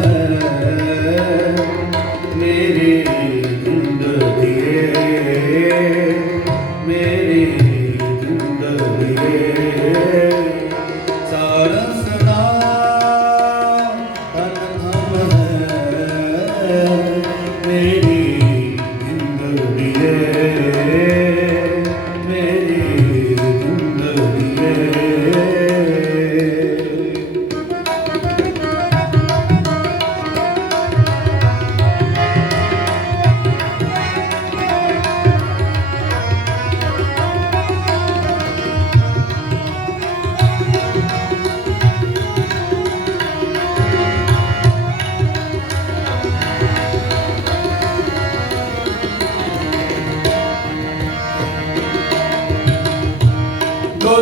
है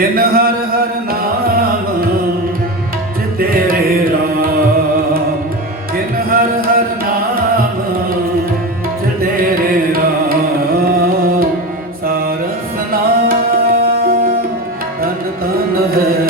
ਜਿਨ ਹਰ ਹਰ ਨਾਮ ਤੇਰੇ ਰਾਮ। ਜਿਨ ਹਰ ਹਰ ਨਾਮ ਤੇਰੇ ਰਾਮ। ਸਾਰਸ ਨਾਮ ਤਨ ਤਨ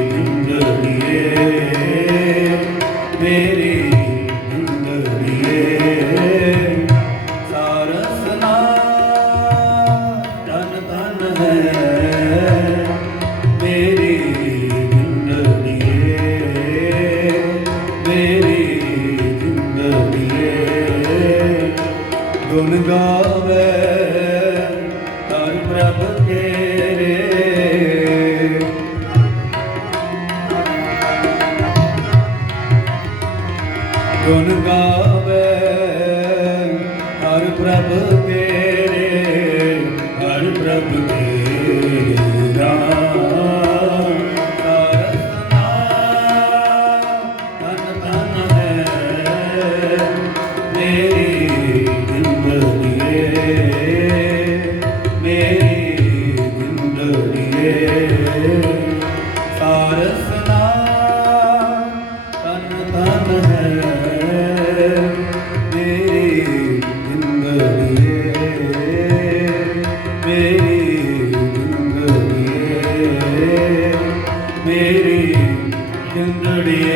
ਪਿਆਰ ਪ੍ਰਭ ਤੇ எங்களுடைய